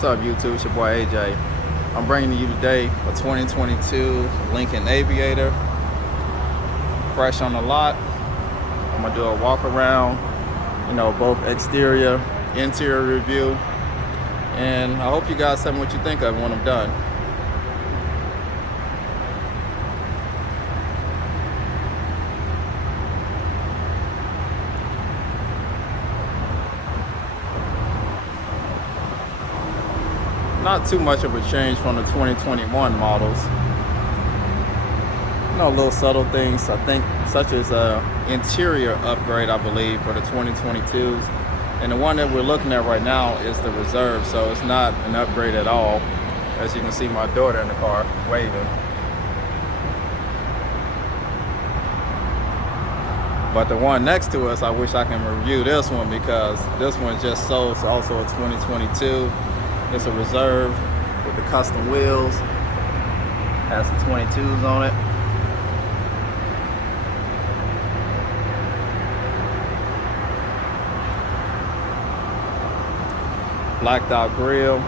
What's up, YouTube? It's your boy AJ. I'm bringing to you today a 2022 Lincoln Aviator, fresh on the lot. I'm gonna do a walk around, both exterior, interior review, and I hope you guys tell me what you think of it when I'm done. Not too much of a change from the 2021 models. Little subtle things, I think, such as a interior upgrade, I believe, for the 2022s. And the one that we're looking at right now is the Reserve, so it's not an upgrade at all. As you can see, my daughter in the car waving. But the one next to us, I wish I can review this one because this one just sold. It's also a 2022. It's a Reserve with the custom wheels. Has the 22s on it. Blacked out grill.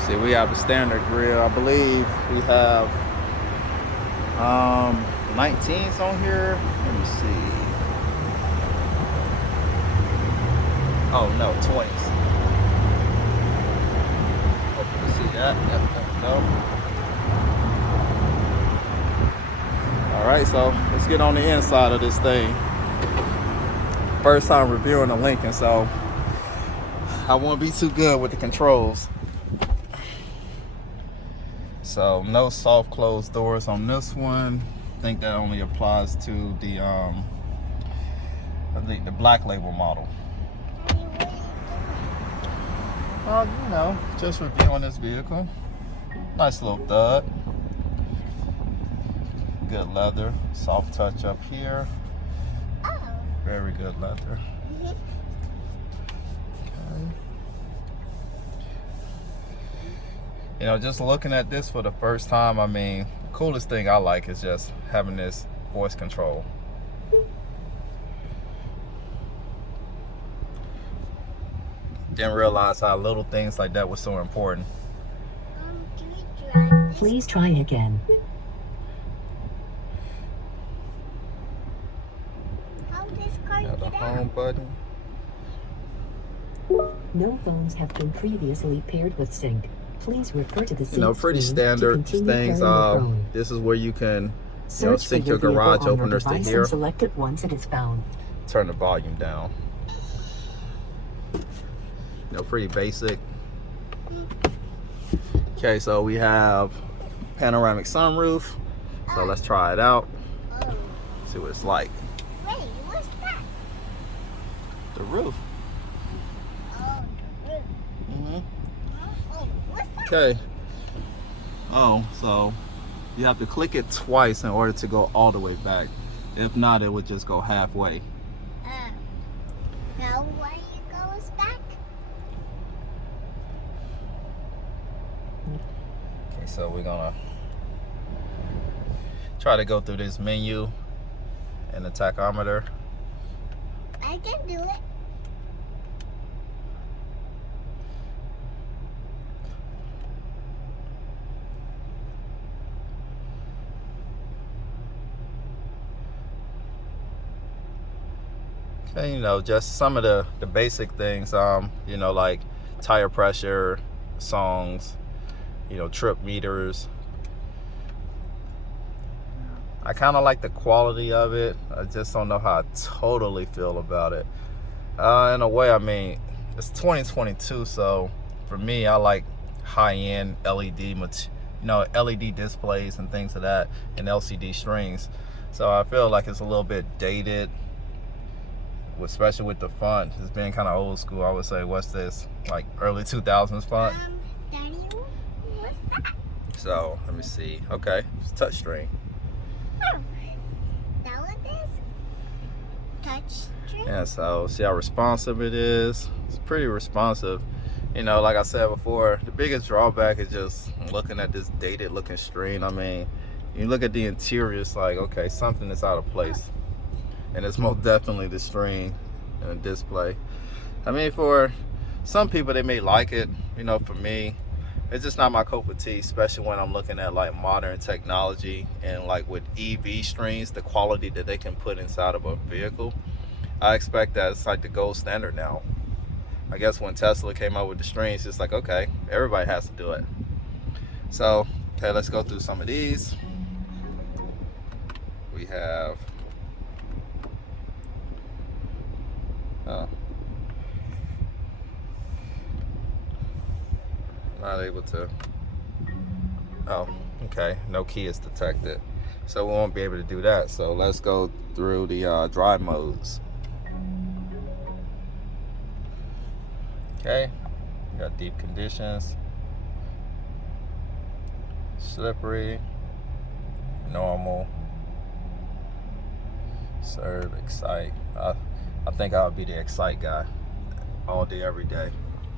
See, we have the standard grill. I believe we have 19s on here. Let me see. Oh no, 20s. Hope you can see that. Yep, there we go. Alright, so let's get on the inside of this thing. First time reviewing a Lincoln, so I won't be too good with the controls. So no soft closed doors on this one. I think that only applies to the the black label model. Just reviewing this vehicle. Nice little thud. Good leather, soft touch up here. Very good leather. Okay. Just looking at this for the first time, the coolest thing I like is just having this voice control. Didn't realize how little things like that were so important. Can you drive this? Please try again. How this car Got the get home out? button. No phones have been previously paired with sync. Please refer to the sync Pretty screen standard to continue things. pairing your phone. This is where you can Search sync for your vehicle garage on your openers to device here. and select it once it is found. Turn the volume down. Pretty basic. Okay, so we have panoramic sunroof. So let's try it out. Oh, See what it's like. wait, what's that? The roof. Oh, the roof. Oh, what's that? Okay. Oh, so you have to click it twice in order to go all the way back. If not, it would just go halfway. Now why you goes back? Okay, so we're gonna try to go through this menu and the tachometer. I can do it. Okay, just some of the basic things, like tire pressure, songs, trip meters. I kind of like the quality of it. I just don't know how I totally feel about it. In a way, it's 2022, so for me, I like high-end LED, LED displays and things of that, and LCD screens. So I feel like it's a little bit dated, especially with the font. It's being kind of old school. I would say, what's this? Like early 2000s font? Daddy, what's that? So let me see. Okay, it's touchscreen. Oh, that what this? Touch screen? Yeah, so see how responsive it is. It's pretty responsive. Like I said before, the biggest drawback is just looking at this dated looking screen. You look at the interior, it's like, okay, something is out of place. And it's most definitely the screen. and a display. I mean, for some people they may like it. You know, for me, it's just not my cup of tea, especially when I'm looking at like modern technology and like with EV screens, the quality that they can put inside of a vehicle. I expect that it's like the gold standard now. I guess when Tesla came out with the screens, it's like, okay, everybody has to do it. So, okay, let's go through some of these. We have not able to. Oh, okay, no key is detected, so we won't be able to do that. So let's go through the drive modes. Okay, we got deep conditions, slippery, normal, serve, excite. I think I'll be the excite guy all day, every day,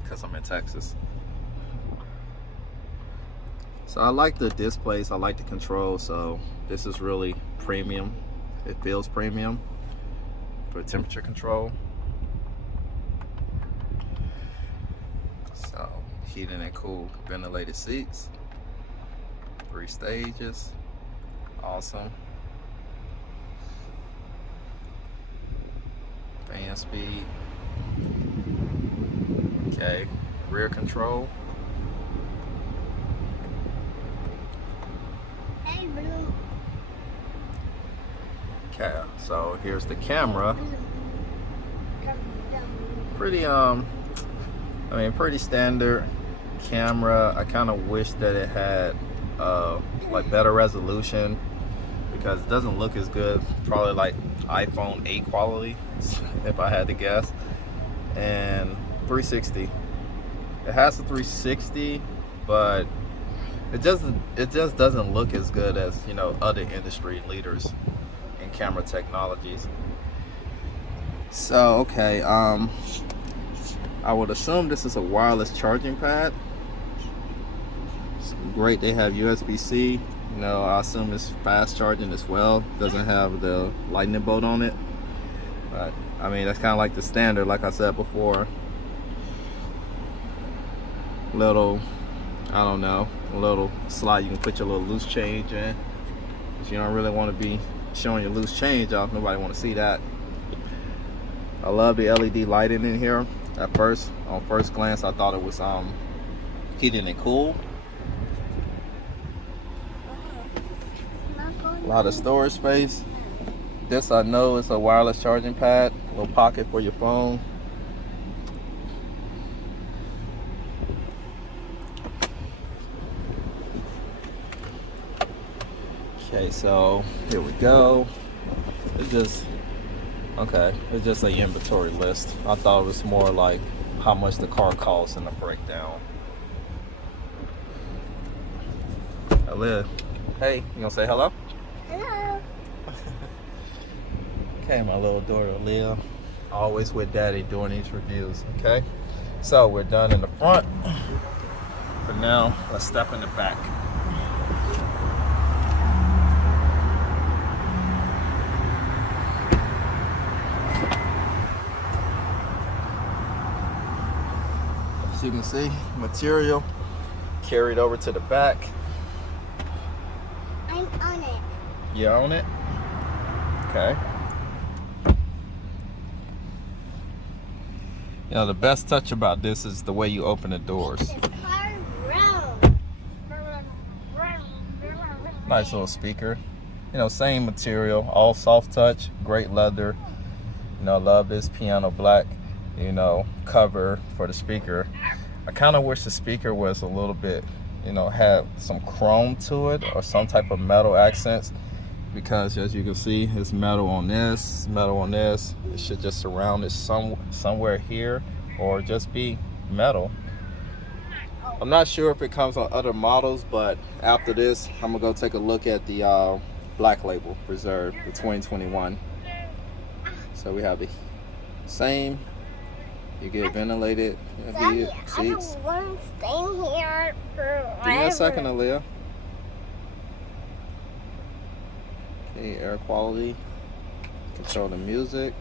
because I'm in Texas. So I like the displays, I like the controls, so this is really premium. It feels premium for temperature control. So heated and cool ventilated seats, 3 stages, awesome. Fan speed, okay, rear control. Hey, blue. Okay, so here's the camera. Blue. Pretty I mean, pretty standard camera. I kind of wish that it had like better resolution, because it doesn't look as good. Probably like iPhone 8 quality, if I had to guess. And 360. It has a 360, but it just doesn't look as good as, you know, other industry leaders in camera technologies. So okay, I would assume this is a wireless charging pad. It's great, they have USB-C. You know, I assume it's fast charging as well. Doesn't have the lightning bolt on it, but I mean that's kind of like the standard. Like I said before, little, I don't know, a little slot you can put your little loose change in. But you don't really want to be showing your loose change off. Nobody want to see that. I love the LED lighting in here. At first, on first glance, I thought it was heated and cool. A lot of storage space. This I know is a wireless charging pad. A little pocket for your phone. Okay, so here we go. It's just okay. It's just an inventory list. I thought it was more like how much the car costs in the breakdown. Aaliyah, hey, you gonna say hello? Hello. Okay, my little daughter Aaliyah, always with daddy doing these reviews. Okay, so we're done in the front. For now, let's step in the back. As you can see, material carried over to the back. I'm on it. You own it? Okay. You know, the best touch about this is the way you open the doors. This car Nice little speaker. You know, same material, all soft touch, great leather. You know, I love this piano black, you know, cover for the speaker. I kind of wish the speaker was a little bit, you know, had some chrome to it or some type of metal accents, because as you can see, it's metal on this, metal on this. It should just surround it somewhere here, or just be metal. I'm not sure if it comes on other models, but after this, I'm gonna go take a look at the Black Label Reserve, the 2021. So we have the same. You get ventilated Daddy, heated I don't seats. want to stay here forever. Give me a second, Aaliyah. Okay, air quality. Control the music.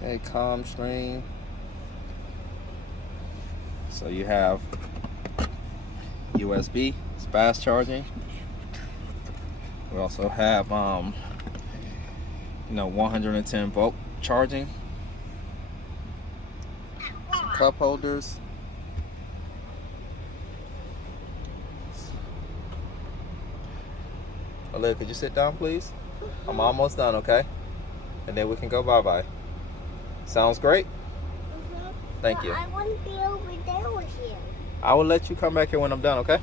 Okay, comm stream. So you have USB, it's fast charging. We also have 110 volt charging. Cup holders. Olivia, could you sit down, please? I'm almost done, okay? And then we can go bye-bye. Sounds great? Thank you. I want to be over there with you. I will let you come back here when I'm done, okay?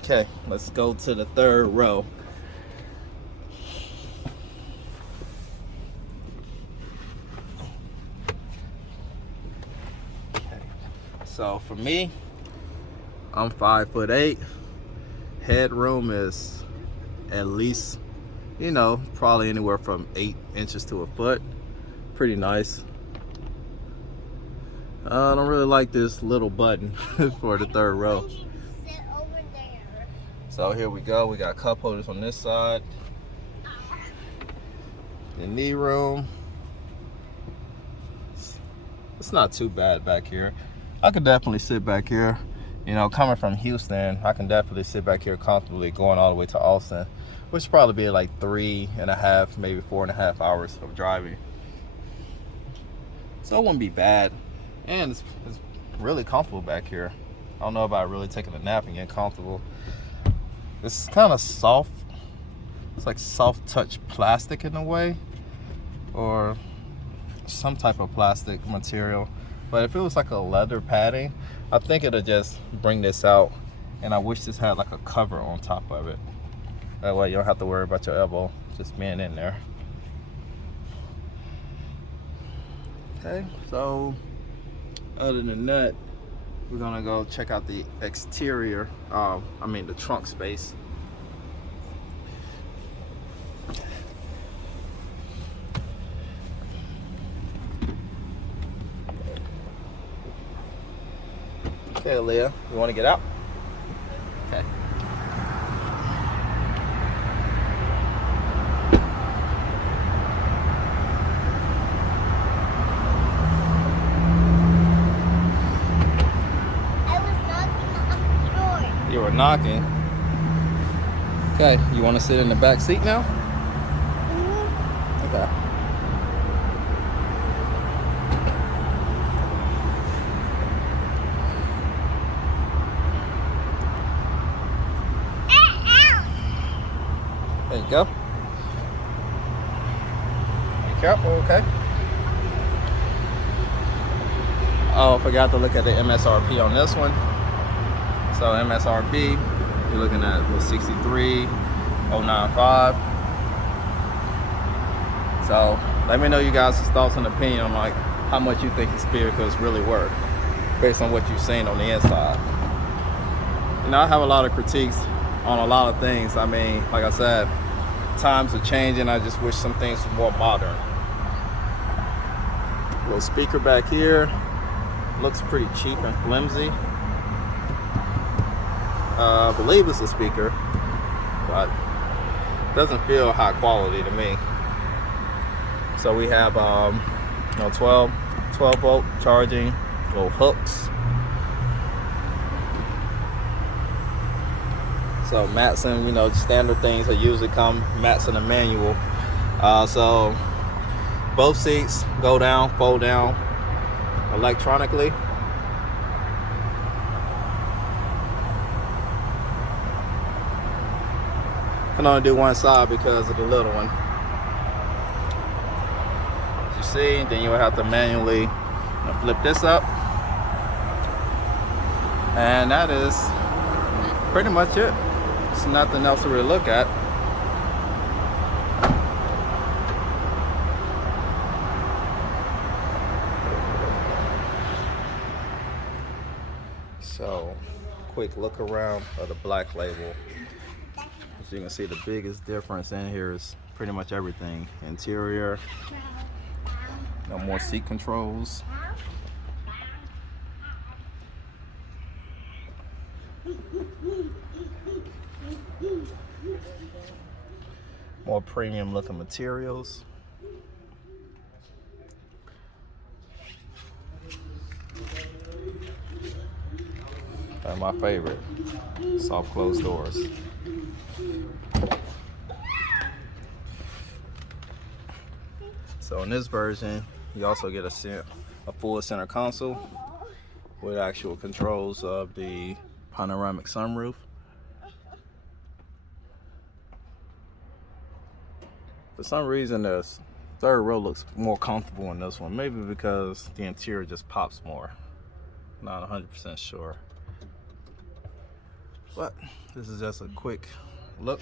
Okay, let's go to the third row. Okay. So for me, I'm 5'8". Headroom is at least, probably anywhere from 8 inches to a foot. Pretty nice. I don't really like this little button for the third row. Sit over there. So here we go. We got cup holders on this side. The knee room. It's not too bad back here. I could definitely sit back here. Coming from Houston, I can definitely sit back here comfortably going all the way to Austin, which would probably be like 3.5, maybe 4.5 hours of driving. So it wouldn't be bad. And it's really comfortable back here. I don't know about really taking a nap and getting comfortable. It's kind of soft. It's like soft touch plastic in a way, or some type of plastic material. But if it was like a leather padding, I think it'll just bring this out. And I wish this had like a cover on top of it. That way you don't have to worry about your elbow just being in there. Okay, so other than that, we're gonna go check out the exterior, the trunk space. Okay, Leah, you wanna get out? Okay. You were knocking. Okay, you want to sit in the back seat now? Okay. There you go. Be careful, okay? Oh, I forgot to look at the MSRP on this one. So MSRP, you're looking at 63,095. So let me know you guys' thoughts and opinion on like how much you think the speaker is really worth based on what you've seen on the inside. I have a lot of critiques on a lot of things. Like I said, times are changing. I just wish some things were more modern. Little speaker back here, looks pretty cheap and flimsy. I believe it's a speaker, but it doesn't feel high quality to me. So we have 12 volt charging, little hooks. So Matson, standard things that usually come Matson and manual. So both seats go down, fold down electronically. Can only do one side because of the little one. As you see, then you will have to manually flip this up. And that is pretty much it. There's nothing else to really look at. So, quick look around of the Black Label. As you can see, the biggest difference in here is pretty much everything. Interior, no more seat controls. More premium looking materials. They're my favorite. Soft closed doors. So in this version, you also get a full center console with actual controls of the panoramic sunroof. For some reason, the third row looks more comfortable in this one. Maybe because the interior just pops more. Not 100% sure. But this is just a quick look